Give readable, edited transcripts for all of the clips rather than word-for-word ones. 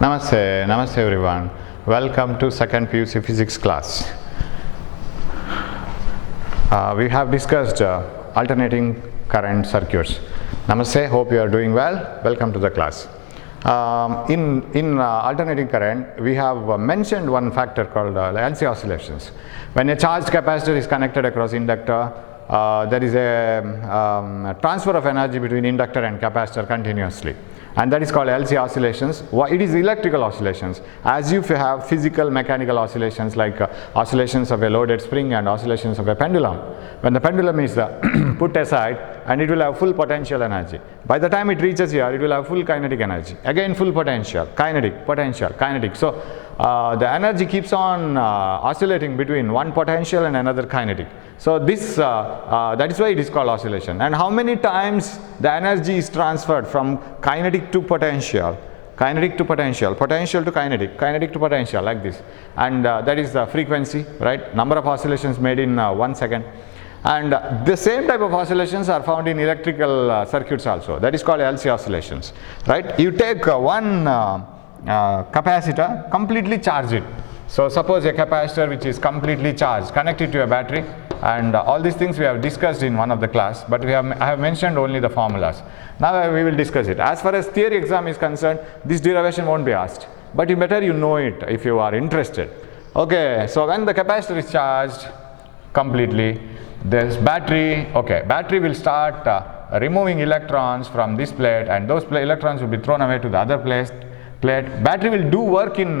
Namaste everyone. Welcome to second PUC physics class. We have discussed alternating current circuits. Namaste, hope you are doing well. Welcome to the class. In alternating current, we have mentioned one factor called LC oscillations. When a charged capacitor is connected across inductor, there is a transfer of energy between inductor and capacitor continuously, and that is called LC oscillations. It is electrical oscillations, as if you have physical mechanical oscillations like oscillations of a loaded spring and oscillations of a pendulum. When the pendulum is put aside, and it will have full potential energy. By the time it reaches here, it will have full kinetic energy. Again full potential, kinetic, potential, kinetic. So the energy keeps on oscillating between one potential and another kinetic. So this that is why it is called oscillation. And how many times the energy is transferred from kinetic to potential, kinetic to potential, potential to kinetic, kinetic to potential, like this. And that is the frequency, right? Number of oscillations made in 1 second. And the same type of oscillations are found in electrical circuits also. That is called LC oscillations, right? You take one capacitor, completely charge it. So suppose a capacitor which is completely charged, connected to a battery, and all these things we have discussed in one of the class, but I have mentioned only the formulas. Now we will discuss it. As far as theory exam is concerned, this derivation won't be asked, but you better know it if you are interested. Okay, so when the capacitor is charged completely, this battery, battery will start removing electrons from this plate, and those electrons will be thrown away to the other plate. Battery will do work in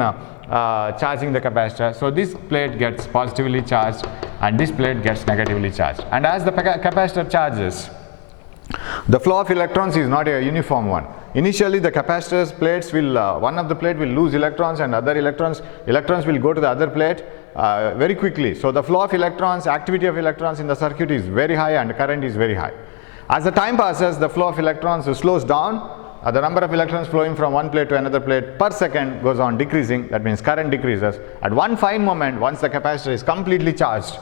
charging the capacitor. So this plate gets positively charged and this plate gets negatively charged. And as the capacitor charges, the flow of electrons is not a uniform one. Initially the capacitor's plates will, one of the plate will lose electrons and other electrons will go to the other plate very quickly. So the flow of electrons, activity of electrons in the circuit is very high and current is very high. As the time passes, the flow of electrons slows down. The number of electrons flowing from one plate to another plate per second goes on decreasing. That means current decreases. At one fine moment, once the capacitor is completely charged,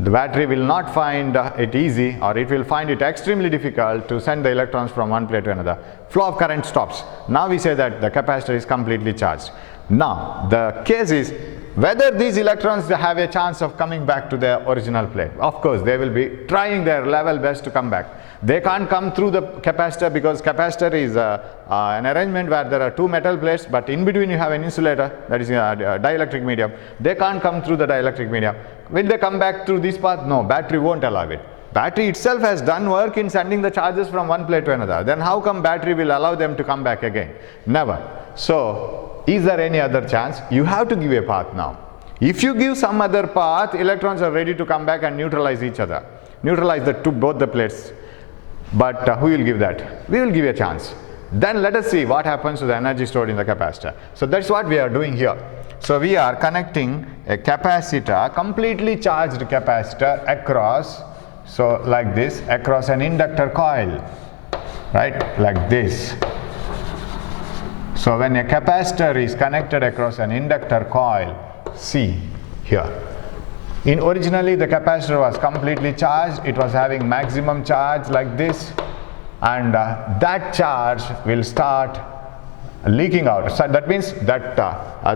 the battery will not find it easy, or it will find it extremely difficult to send the electrons from one plate to another. Flow of current stops. Now we say that the capacitor is completely charged. Now the case is whether these electrons have a chance of coming back to their original plate. Of course they will be trying their level best to come back. They can't come through the capacitor because capacitor is an arrangement where there are two metal plates, but in between you have an insulator, that is a dielectric medium. They can't come through the dielectric medium. Will they come back through this path? No, battery won't allow it. Battery itself has done work in sending the charges from one plate to another. Then how come battery will allow them to come back again? Never. So is there any other chance? You have to give a path now. If you give some other path, electrons are ready to come back and neutralize each other, neutralize both the plates. But who will give that? We will give a chance. Then let us see what happens to the energy stored in the capacitor. So that's what we are doing here. So we are connecting a capacitor, completely charged capacitor across, so like this, across an inductor coil, right, like this. So when a capacitor is connected across an inductor coil, see here. Originally the capacitor was completely charged, it was having maximum charge like this, and that charge will start leaking out. So that means that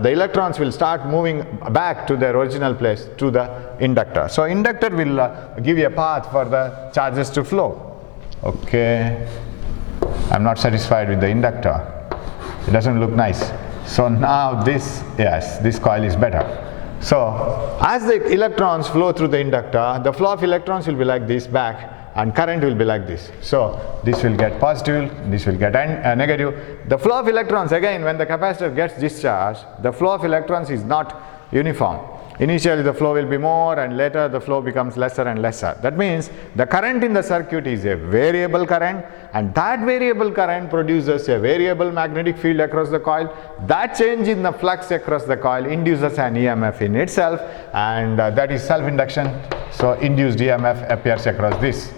the electrons will start moving back to their original place, to the inductor. So inductor will give you a path for the charges to flow. Okay, I'm not satisfied with the inductor, it doesn't look nice. So now this coil is better. So as the electrons flow through the inductor, the flow of electrons will be like this back, and current will be like this. So this will get positive, this will get negative. The flow of electrons, again, when the capacitor gets discharged, the flow of electrons is not uniform. Initially the flow will be more, and later the flow becomes lesser and lesser. That means the current in the circuit is a variable current, and that variable current produces a variable magnetic field across the coil. That change in the flux across the coil induces an EMF in itself, and that is self-induction. So induced EMF appears across this.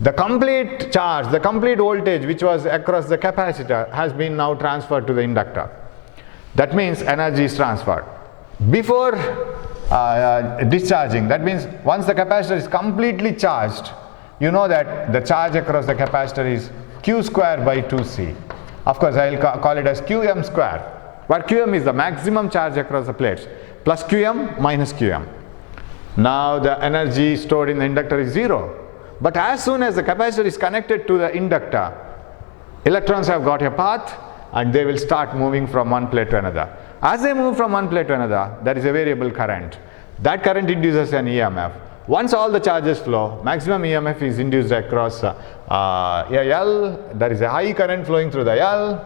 The complete charge, the complete voltage which was across the capacitor has been now transferred to the inductor. That means energy is transferred. Before discharging, that means once the capacitor is completely charged, you know that the charge across the capacitor is Q square by 2C. Of course, I will call it as Qm square. where Qm is the maximum charge across the plates, plus Qm minus Qm. Now the energy stored in the inductor is 0. But as soon as the capacitor is connected to the inductor, electrons have got a path and they will start moving from one plate to another. As they move from one plate to another, there is a variable current. That current induces an EMF. Once all the charges flow, maximum EMF is induced across a L. There is a high current flowing through the L,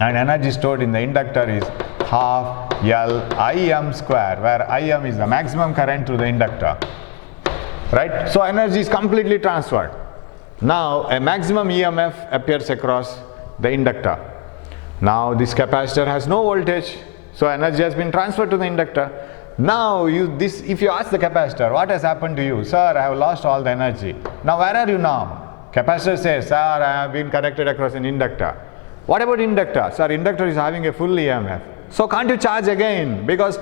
and energy stored in the inductor is half L Im square, where Im is the maximum current through the inductor. Right? So energy is completely transferred. Now a maximum EMF appears across the inductor. Now this capacitor has no voltage, so energy has been transferred to the inductor. Now if you ask the capacitor, what has happened to you? Sir, I have lost all the energy. Now where are you now? Capacitor says, sir, I have been connected across an inductor. What about inductor? Sir, inductor is having a full EMF. So can't you charge again? Because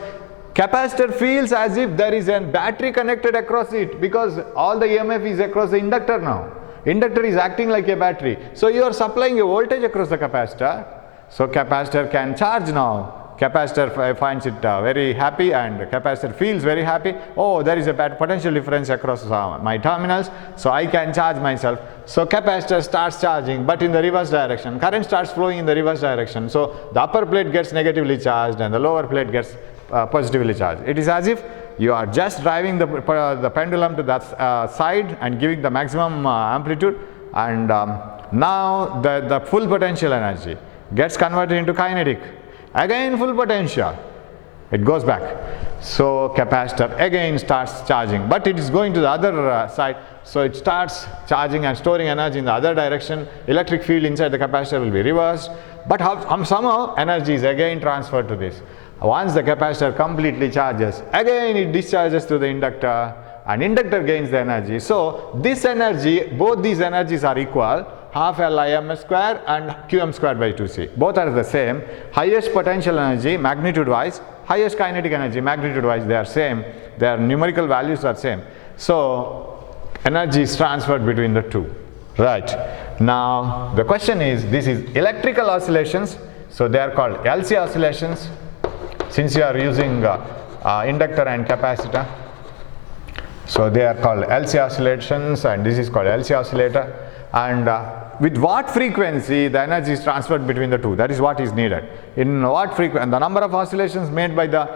capacitor feels as if there is a battery connected across it, because all the EMF is across the inductor now. Inductor is acting like a battery. So you are supplying a voltage across the capacitor. So capacitor can charge now. Capacitor finds it very happy, and capacitor feels very happy. Oh, there is a potential difference across my terminals, so I can charge myself. So capacitor starts charging, but in the reverse direction. Current starts flowing in the reverse direction. So the upper plate gets negatively charged and the lower plate gets positively charged. It is as if you are just driving the pendulum to that side and giving the maximum amplitude, and now the full potential energy gets converted into kinetic. Again full potential, it goes back. So capacitor again starts charging, but it is going to the other side, so it starts charging and storing energy in the other direction. Electric field inside the capacitor will be reversed, but somehow energy is again transferred to this. Once the capacitor completely charges, again it discharges to the inductor, and inductor gains the energy. So this energy, both these energies are equal, half Lim square and Qm square by 2c. Both are the same. Highest potential energy magnitude wise, highest kinetic energy magnitude wise, they are same. Their numerical values are same. So energy is transferred between the two. Right. Now the question is, this is electrical oscillations, so they are called LC oscillations, since you are using inductor and capacitor. So they are called LC oscillations, and this is called LC oscillator. And with what frequency the energy is transferred between the two, that is what is needed. In what frequency, the number of oscillations made by the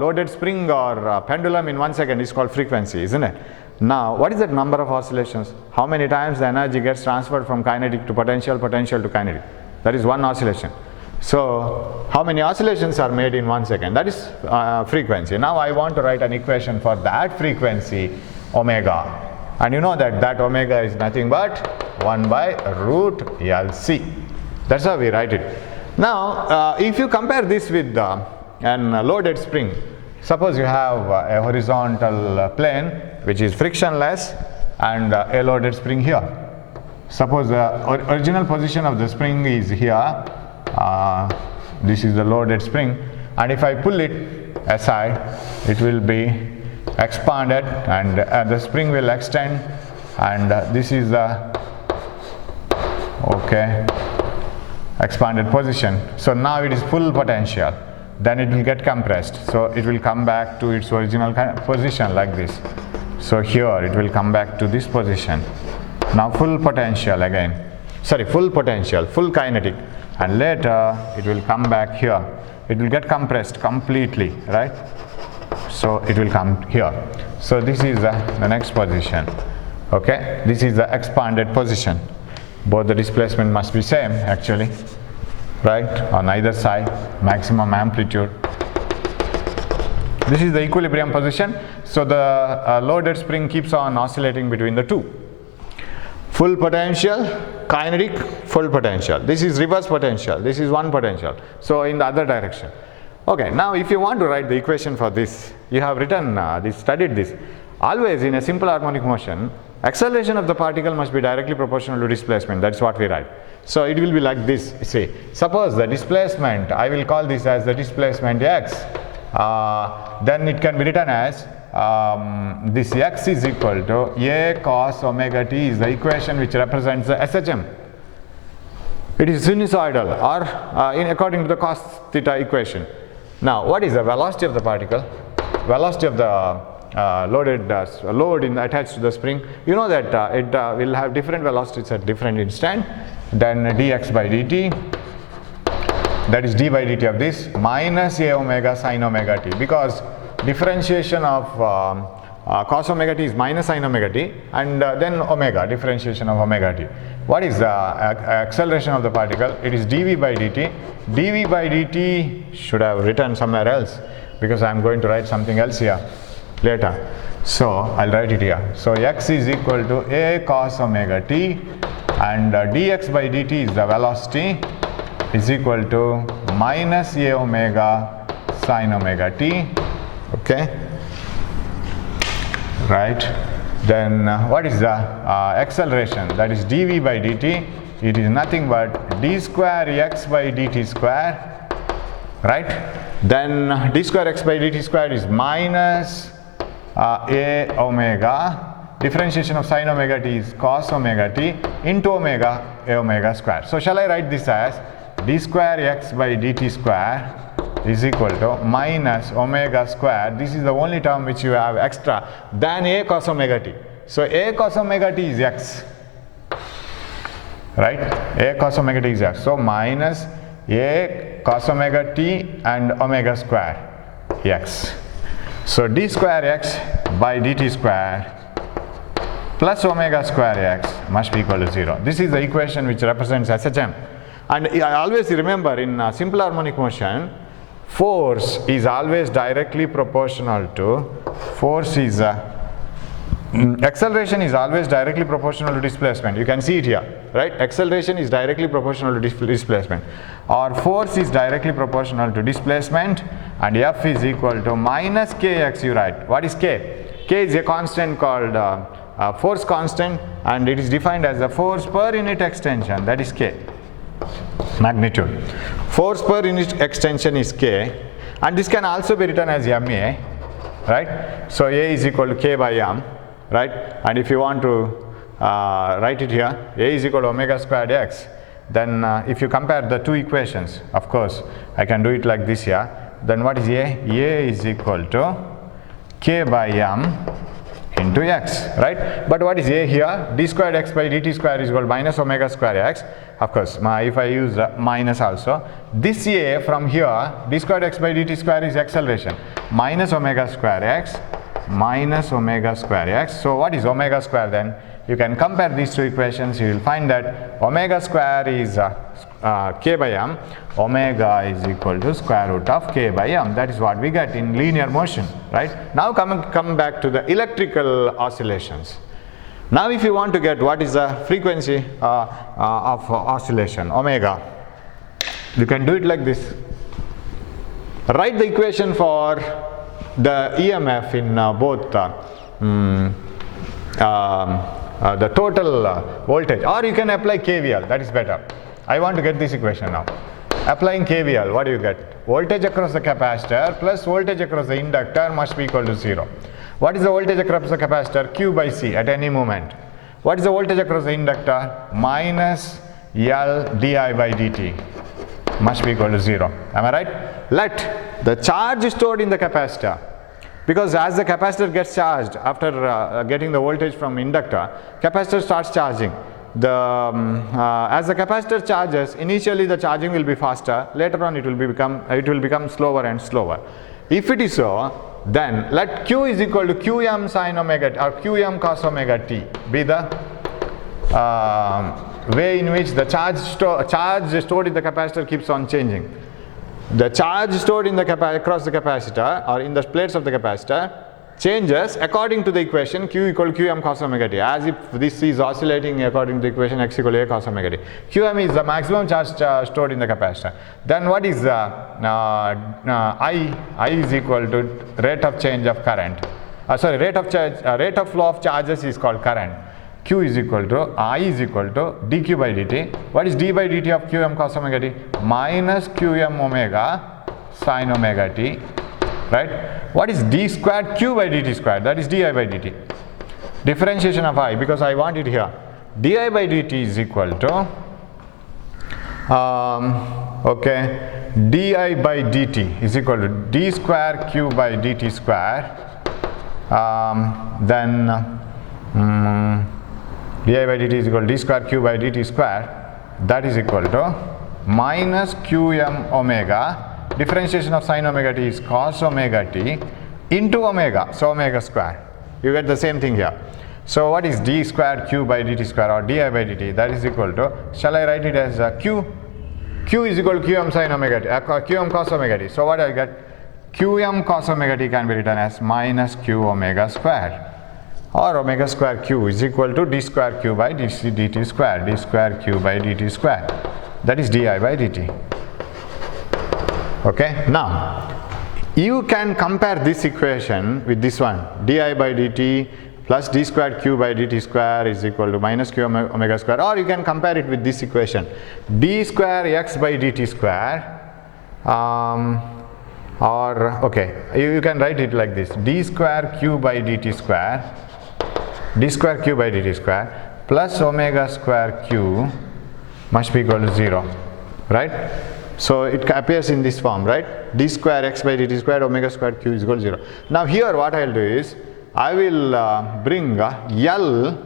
loaded spring or pendulum in 1 second is called frequency, isn't it? Now what is that number of oscillations? How many times the energy gets transferred from kinetic to potential, potential to kinetic? That is one oscillation. So how many oscillations are made in 1 second? That is frequency. Now I want to write an equation for that frequency, omega. And you know that omega is nothing but 1 by root LC. That's how we write it. Now if you compare this with an loaded spring, suppose you have a horizontal plane which is frictionless and a loaded spring here. Suppose the original position of the spring is here. This is the loaded spring, and if I pull it aside, it will be expanded, and the spring will extend, and this is the expanded position. So now it is full potential. Then it will get compressed, so it will come back to its original position like this. So here it will come back to this position. Now full potential again, full potential, full kinetic, and later it will come back here. It will get compressed completely, right? So it will come here. So this is the next position. Okay, this is the expanded position. Both the displacement must be same actually, right? On either side, maximum amplitude. This is the equilibrium position. So the loaded spring keeps on oscillating between the two. Full potential, kinetic, full potential. This is reverse potential. This is one potential. So in the other direction. Okay, now if you want to write the equation for this, you have written studied this. Always in a simple harmonic motion, acceleration of the particle must be directly proportional to displacement. That's what we write. So it will be like this. See, suppose the displacement, I will call this as the displacement x. Then it can be written as this x is equal to a cos omega t is the equation which represents the SHM. It is sinusoidal or according to the cos theta equation. Now, what is the velocity of the particle? Velocity of the load attached to the spring. You know that it will have different velocities at different instant. Then dx by dt, that is d by dt of this, minus a omega sin omega t, because differentiation of cos omega t is minus sin omega t, and then omega, differentiation of omega t. What is the acceleration of the particle? It is dv by dt. dv by dt should have written somewhere else, because I am going to write something else here later. So I'll write it here. So x is equal to a cos omega t, and dx by dt is the velocity, is equal to minus a omega sin omega t. Okay, right? Then what is the acceleration? That is dv by dt. It is nothing but d square x by dt square, right? Then d square x by dt square is minus a omega, differentiation of sin omega t is cos omega t, into omega a omega square. So shall I write this as d square x by dt square is equal to minus omega square. This is the only term which you have extra than a cos omega t. So a cos omega t is x, right? A cos omega t is x. So minus a cos omega t and omega square x. So d square x by dt square plus omega square x must be equal to 0. This is the equation which represents SHM. And I always remember, in simple harmonic motion, force is always directly proportional to acceleration is always directly proportional to displacement. You can see it here, right? Acceleration is directly proportional to displacement, or force is directly proportional to displacement, and F is equal to minus kx, you write. What is k? K is a constant called force constant, and it is defined as the force per unit extension, that is k, magnitude. Force per unit extension is k, and this can also be written as ma, right? So A is equal to k by m, right? And if you want to write it here, A is equal to omega squared x, then if you compare the two equations, of course I can do it like this here. Then what is A? A is equal to k by m into x, right? But what is A here? D squared x by dt square is equal to minus omega square x. Of course, if I use minus also, this A from here, d squared x by dt square is acceleration, minus omega square x, minus omega square x. So what is omega square then? You can compare these two equations. You will find that omega square is k by m. Omega is equal to square root of k by m. That is what we get in linear motion, right? Now come back to the electrical oscillations. Now if you want to get what is the frequency of oscillation, omega, you can do it like this. Write the equation for the EMF in both the total voltage, or you can apply KVL, that is better. I want to get this equation now. Applying KVL, what do you get? Voltage across the capacitor plus voltage across the inductor must be equal to 0. What is the voltage across the capacitor? Q by C at any moment. What is the voltage across the inductor? Minus L di by dt must be equal to 0. Am I right? Let the charge stored in the capacitor, because as the capacitor gets charged after getting the voltage from inductor, capacitor starts charging. As the capacitor charges, initially the charging will be faster, later on it will become slower and slower. If it is so, then let Q is equal to Qm sin omega t or Qm cos omega t be the way in which the charge stored in the capacitor keeps on changing. The charge stored in the across the capacitor or in the plates of the capacitor changes according to the equation Q equal to Qm cos omega t, as if this is oscillating according to the equation x equal to A cos omega t. Qm is the maximum charge stored in the capacitor. Then what is I is equal to rate of change of current. Rate of flow of charges is called current. Q is equal to I is equal to dq by dt. What is d by dt of Qm cos omega t? Minus Qm omega sin omega t, right? What is d squared Q by dt squared? That is di by dt. Differentiation of I, because I want it here. Di by dt is equal to Okay, di by dt is equal to d square q by dt square. Then di by dt is equal to d square q by dt square. That is equal to minus qm omega. Differentiation of sin omega t is cos omega t into omega, so omega square. You get the same thing here. So what is d square q by dt square or di by dt? That is equal to, shall I write it as q is equal to qm sin omega t, qm cos omega t. So what I get? Qm cos omega t can be written as minus q omega square, or omega square q is equal to d square q by dt square, d square q by dt square. That is di by dt. Okay, now you can compare this equation with this one, di by dt plus d squared q by dt square is equal to minus q omega square, or you can compare it with this equation, d square x by dt square, or okay, you can write it like this, d square q by dt square, d square q by dt square plus omega square q must be equal to 0, right? So it appears in this form, right? D square x by dt square omega square q is equal to 0. Now here what I will do is, I will bring L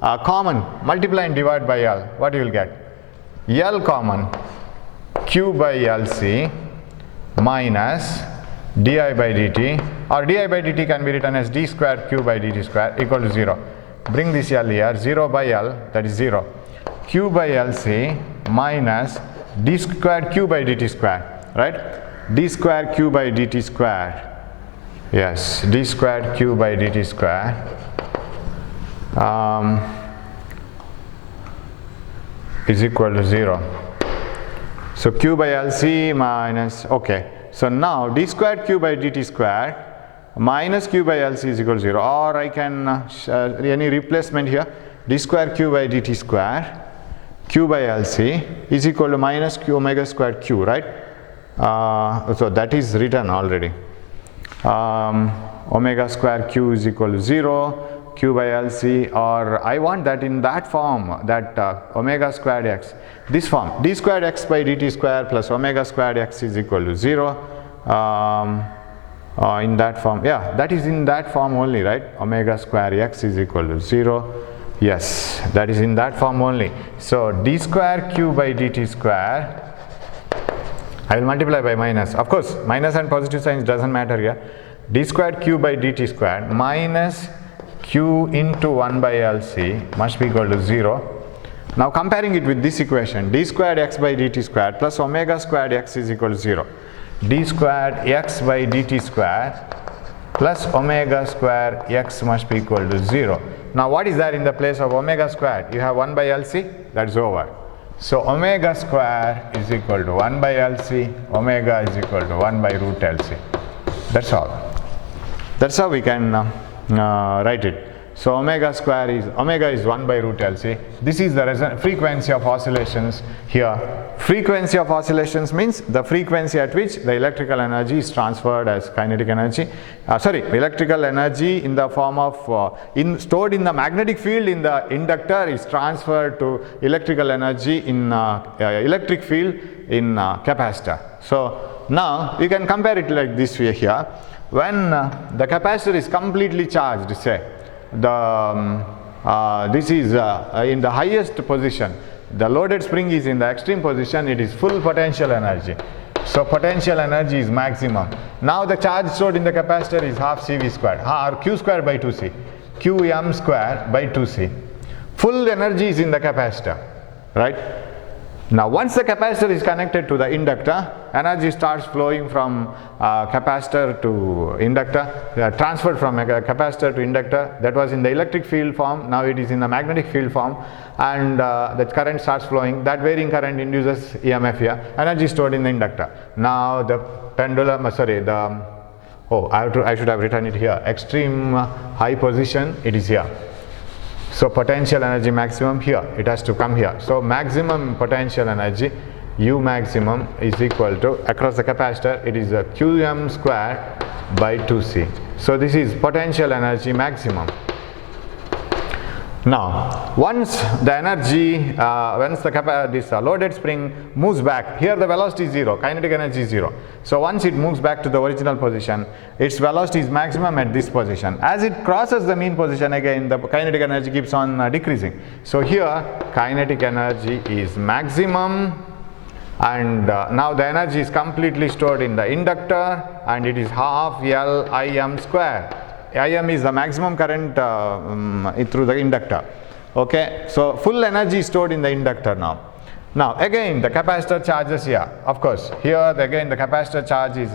common, multiply and divide by L. What you will get? L common, q by LC minus di by dt, or di by dt can be written as d square q by dt square equal to 0. Bring this L here, 0 by L, that is 0. Q by LC minus d square q by dt square, right? D square q by dt square. Yes, d squared q by dt square is equal to 0. So q by LC minus, okay. So now d squared q by dt square minus q by LC is equal to 0, or I can any replacement here, d square q by dt square q by LC is equal to minus q omega squared q, right? So that is written already. Omega square q is equal to 0, q by LC, or I want that in that form, that omega squared x, this form, d squared x by dt square plus omega squared x is equal to 0, in that form, yeah, that is in that form only, right? Omega square x is equal to 0, yes, that is in that form only. So d square q by dt square, I will multiply by minus, of course minus and positive signs doesn't matter here, d squared q by dt square minus q into 1 by LC must be equal to 0. Now comparing it with this equation, d squared x by dt square plus omega squared x is equal to 0, d squared x by dt square plus omega square x must be equal to 0. Now what is there in the place of omega squared? You have 1 by LC, that's over. So omega square is equal to 1 by LC, omega is equal to 1 by root LC. That's all. That's how we can write it. So omega square is, omega is 1 by root LC. This is the frequency of oscillations here. Frequency of oscillations means the frequency at which the electrical energy is transferred as kinetic energy. Electrical energy in the form of stored in the magnetic field in the inductor is transferred to electrical energy in electric field in capacitor. So now you can compare it like this way here. When the capacitor is completely charged, say, this is in the highest position, the loaded spring is in the extreme position, it is full potential energy. So potential energy is maximum. Now the charge stored in the capacitor is half CV squared, or Q squared by 2C, Qm square by 2C. Full energy is in the capacitor, right? Now once the capacitor is connected to the inductor, energy starts flowing from capacitor to inductor, transferred from capacitor to inductor. That was in the electric field form, now it is in the magnetic field form, and the current starts flowing. That varying current induces EMF here, energy stored in the inductor. Now the pendulum, I should have written it here, extreme high position, it is here. So potential energy maximum here, it has to come here. So maximum potential energy, U maximum, is equal to, across the capacitor, it is a Qm square by 2C. So this is potential energy maximum. Now, once the energy, once this loaded spring moves back, here the velocity is 0, kinetic energy is 0. So once it moves back to the original position, its velocity is maximum at this position. As it crosses the mean position, again the kinetic energy keeps on decreasing. So here kinetic energy is maximum, and now the energy is completely stored in the inductor, and it is half L Im square. Im is the maximum current through the inductor. Okay, so full energy is stored in the inductor now. Now again the capacitor charges here. Of course, here again the capacitor charge is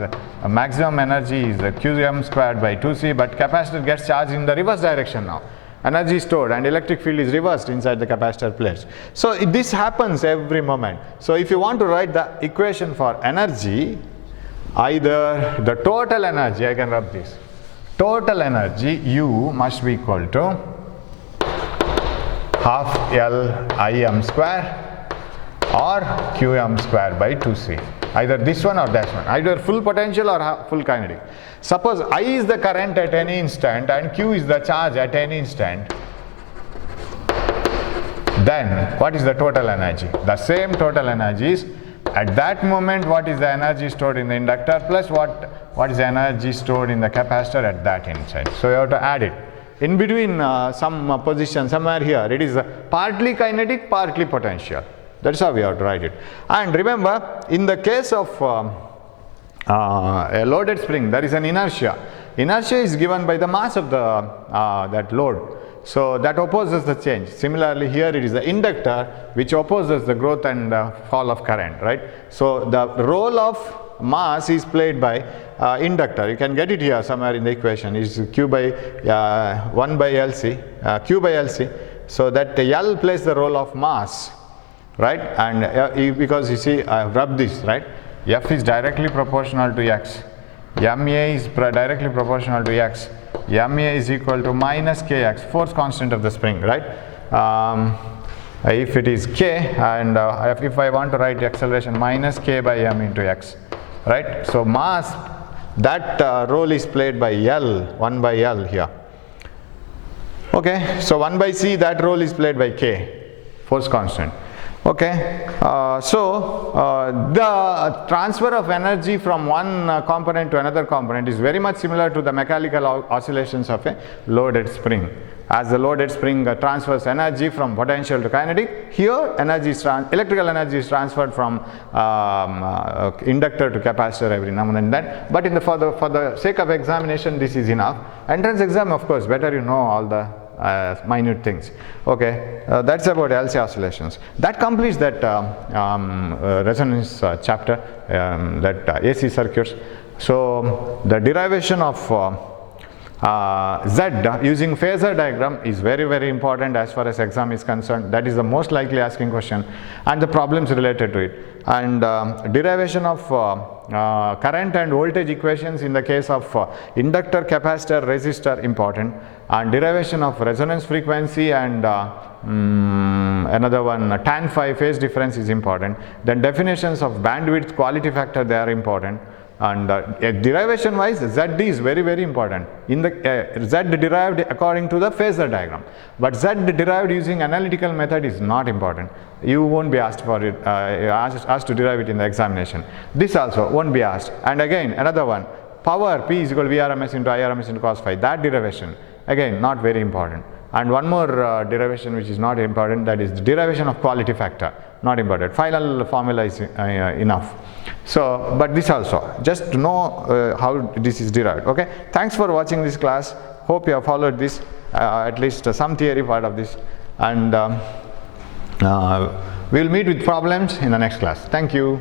maximum energy is Qm squared by 2C, but capacitor gets charged in the reverse direction now. Energy is stored and electric field is reversed inside the capacitor plates. So this happens every moment. So if you want to write the equation for energy, either the total energy, I can rub this. Total energy U must be equal to half L Im square or Qm square by 2C. Either this one or that one, either full potential or full kinetic. Suppose I is the current at any instant and Q is the charge at any instant, then what is the total energy? The same total energy is at that moment what is the energy stored in the inductor plus what is the energy stored in the capacitor at that instant. So you have to add it. In between some position somewhere here, it is partly kinetic, partly potential. That's how we have to write it. And remember, in the case of a loaded spring, there is an inertia. Inertia is given by the mass of the that load. So that opposes the change. Similarly, here it is the inductor which opposes the growth and fall of current, right? So the role of mass is played by inductor. You can get it here somewhere in the equation. It is Q by 1 by LC, Q by LC. So that L plays the role of mass, right? And because you see, I have rubbed this, right? F is directly proportional to X. Ma is directly proportional to X. Ma is equal to minus Kx, force constant of the spring, right? If it is K, and if I want to write the acceleration, minus K by M into X, right? So mass, that role is played by L, 1 by L here. Okay, so 1 by C, that role is played by K, force constant. Okay, the transfer of energy from one component to another component is very much similar to the mechanical oscillations of a loaded spring. As the loaded spring transfers energy from potential to kinetic, here electrical energy is transferred from inductor to capacitor every now and then. But for the sake of examination, this is enough. Entrance exam, of course, better you know all the minute things. Okay, that's about LC oscillations. That completes that resonance chapter, that AC circuits. So the derivation of Z using phasor diagram is very, very important as far as exam is concerned. That is the most likely asking question, and the problems related to it. And derivation of current and voltage equations in the case of inductor, capacitor, resistor, important. And derivation of resonance frequency and another one, tan phi phase difference is important. Then definitions of bandwidth, quality factor, they are important. And derivation wise, Z is very, very important. In the Z derived according to the phasor diagram, but Z derived using analytical method is not important. You won't be asked for it, asked to derive it in the examination. This also won't be asked. And again, another one, power P is equal to Vrms into Irms into cos phi. That derivation, again, not very important. And one more derivation which is not important, that is the derivation of quality factor, not important. Final formula is enough. So, but this also, just to know how this is derived. Okay, thanks for watching this class. Hope you have followed this, at least some theory part of this, and we will meet with problems in the next class. Thank you.